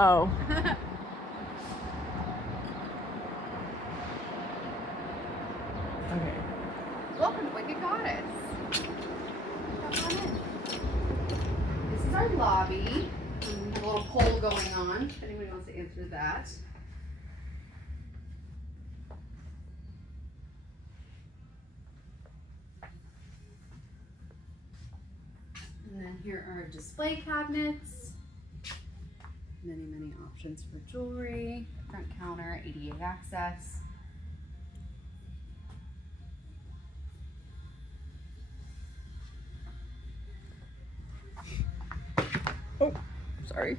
Oh. Okay. Welcome to Wicked Goddess. Come on in. This is our lobby. We have a little poll going on, if anybody wants to answer that. And then here are display cabinets. Many options for jewelry. Front counter, ADA access. Oh, sorry.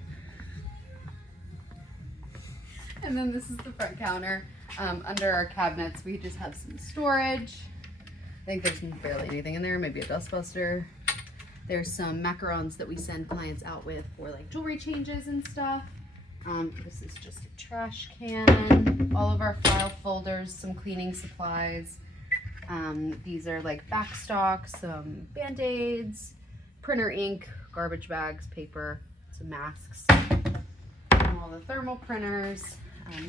And then this is the front counter. Under our cabinets, we just have some storage. I think there's barely anything in there, maybe a dustbuster. There's some macarons that we send clients out with for like jewelry changes and stuff. This is just a trash can. All of our file folders, some cleaning supplies. These are like back stock, some band-aids, printer ink, garbage bags, paper, some masks, and all the thermal printers.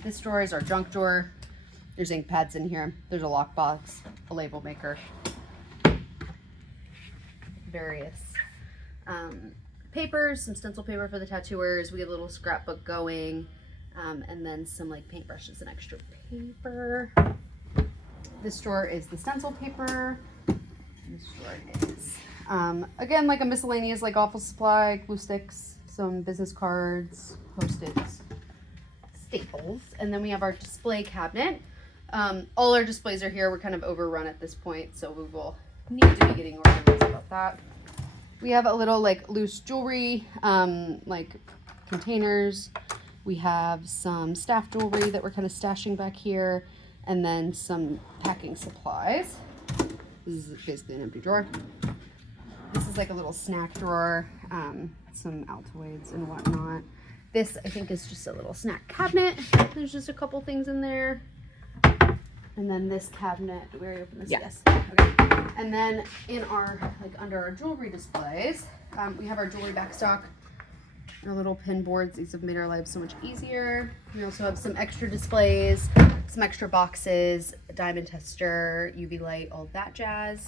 This drawer is our junk drawer. There's ink pads in here. There's a lockbox, a label maker, various papers, some stencil paper for the tattooers. We have a little scrapbook going, and then some like paintbrushes and extra paper. This drawer is the stencil paper. This drawer is again like a miscellaneous like office supply, glue sticks, some business cards, Post-its, staples, and then we have our display cabinet. All our displays are here. We're kind of overrun at this point, so we will need to be getting organized about that. We have a little like loose jewelry, like containers. We have some staff jewelry that we're kind of stashing back here, and then some packing supplies. This is basically an empty drawer. This is like a little snack drawer, some Altoids and whatnot. This I think is just a little snack cabinet. There's just a couple things in there. And then this cabinet, did we already open this? Yeah. Yes. Okay. And then in our, like under our jewelry displays, we have our jewelry backstock, our little pin boards. These have made our lives so much easier. We also have some extra displays, some extra boxes, a diamond tester, UV light, all that jazz.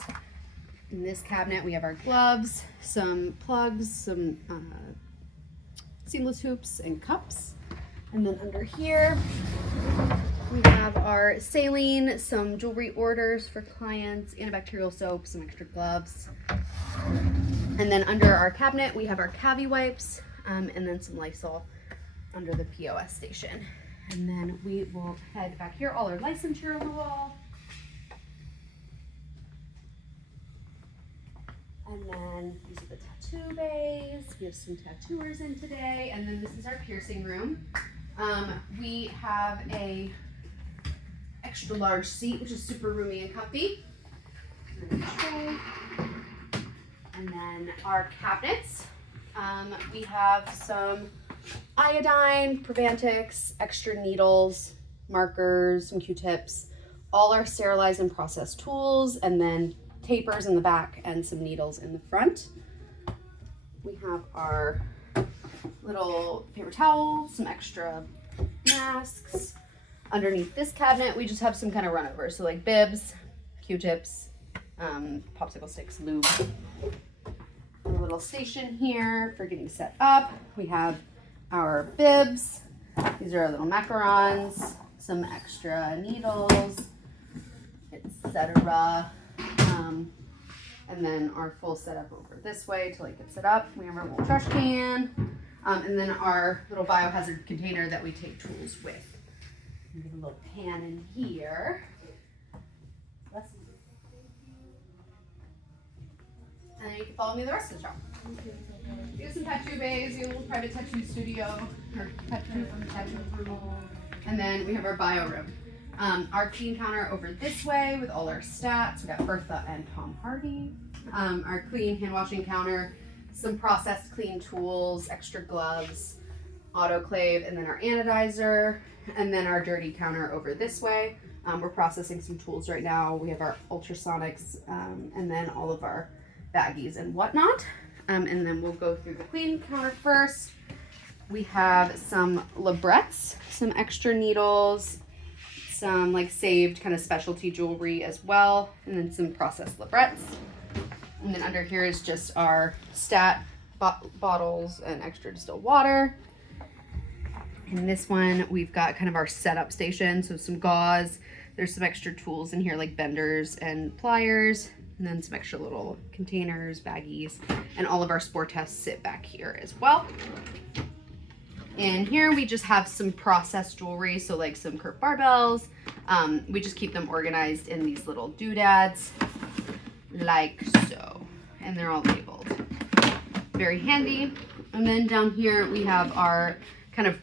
In this cabinet, we have our gloves, some plugs, some seamless hoops and cups. And then under here, we have our saline, some jewelry orders for clients, antibacterial soap, some extra gloves. And then under our cabinet, we have our Cavi wipes, and then some Lysol under the POS station. And then we will head back here, all our licensure on the wall. And then these are the tattoo bays. We have some tattooers in today. And then this is our piercing room. We have a extra large seat, which is super roomy and comfy. And then our cabinets. We have some iodine, Prevantix, extra needles, markers, some Q-tips, all our sterilized and processed tools, and then tapers in the back and some needles in the front. We have our little paper towels, some extra masks. Underneath this cabinet, we just have some kind of run over. So like bibs, Q-tips, popsicle sticks, lube. A little station here for getting set up. We have our bibs. These are our little macarons, some extra needles, etc. And then our full setup over this way to like get set up. We have our little trash can, and then our little biohazard container that we take tools with. There's a little pan in here. And then you can follow me the rest of the shop. You have some tattoo bays, you have a little private tattoo studio, or tattoo from the tattoo room. And then we have our bio room. Our clean counter over this way with all our stats. We got Bertha and Tom Hardy. Our clean hand washing counter, some processed clean tools, extra gloves, autoclave, and then our anodizer. And then our dirty counter over this way. We're processing some tools right now. We have our ultrasonics, and then all of our baggies and whatnot. And then we'll go through the clean counter first. we have some librets, some extra needles, some like saved kind of specialty jewelry as well, and then some processed librets. And then under here is just our stat bottles and extra distilled water. In this one, we've got kind of our setup station, so some gauze. There's some extra tools in here like benders and pliers, and then some extra little containers, baggies, and all of our spore tests sit back here as well. And here we just have some processed jewelry, so like some curved barbells. We just keep them organized in these little doodads, like so. And they're all labeled. Very handy. And then down here we have our kind of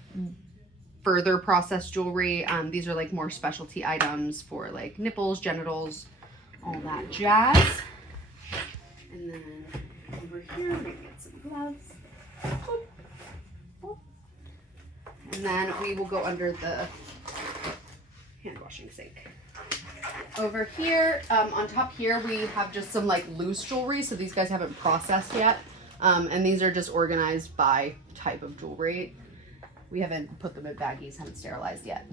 further processed jewelry. These are like more specialty items for like nipples, genitals, all that jazz. And then over here, we're gonna get some gloves. And then we will go under the hand washing sink. Over here, on top here, we have just some like loose jewelry. So these guys haven't processed yet. And these are just organized by type of jewelry. We haven't put them in baggies, haven't sterilized yet.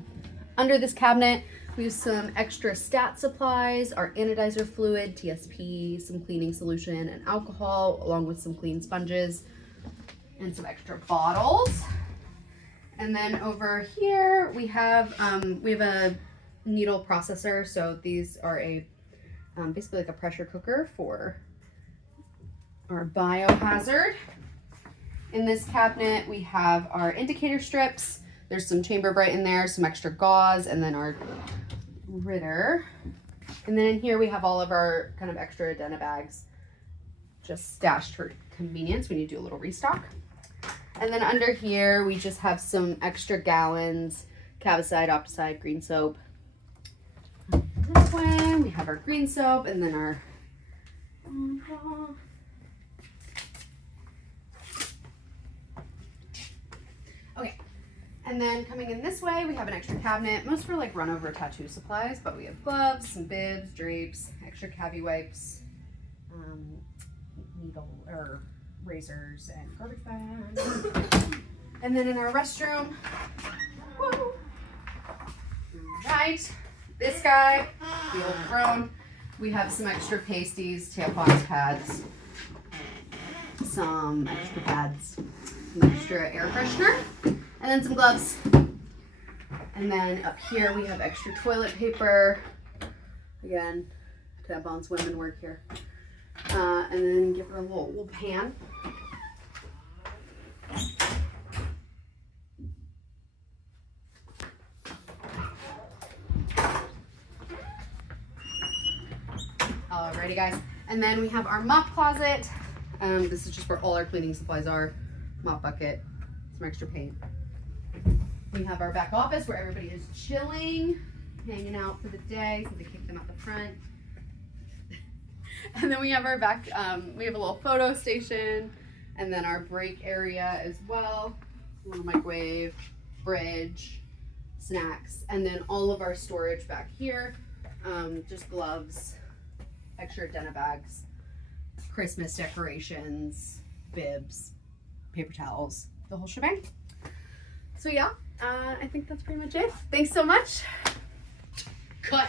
Under this cabinet, we have some extra stat supplies, our anodizer fluid, TSP, some cleaning solution and alcohol, along with some clean sponges and some extra bottles. And then over here, we have a needle processor. So these are basically like a pressure cooker for our biohazard. In this cabinet, we have our indicator strips. There's some chamber bright in there, some extra gauze, and then our Ritter. And then in here, we have all of our kind of extra Adena bags just stashed for convenience when you do a little restock. And then under here, we just have some extra gallons, Cavicide, Opticide, green soap. This one, we have our green soap, and then our okay. And then coming in this way, we have an extra cabinet, most for like run over tattoo supplies, but we have gloves, some bibs, drapes, extra cavi wipes, needle or razors and garbage bags. And then in our restroom, woo, right, this guy, the old crone, we have some extra pasties, tampons, pads, some extra pads, some extra air freshener, and then some gloves. And then up here we have extra toilet paper. Again, tampons, women work here. And then give her a little pan. Alrighty guys, and then we have our mop closet. This is just where all our cleaning supplies are. Mop bucket, some extra paint. We have our back office where everybody is chilling, hanging out for the day, so they kick them out the front. And then we have our back, we have a little photo station, and then our break area as well. A little microwave, fridge, snacks, and then all of our storage back here. Just gloves, extra Adena bags, Christmas decorations, bibs, paper towels, the whole shebang. So yeah, I think that's pretty much it. Thanks so much. Cut.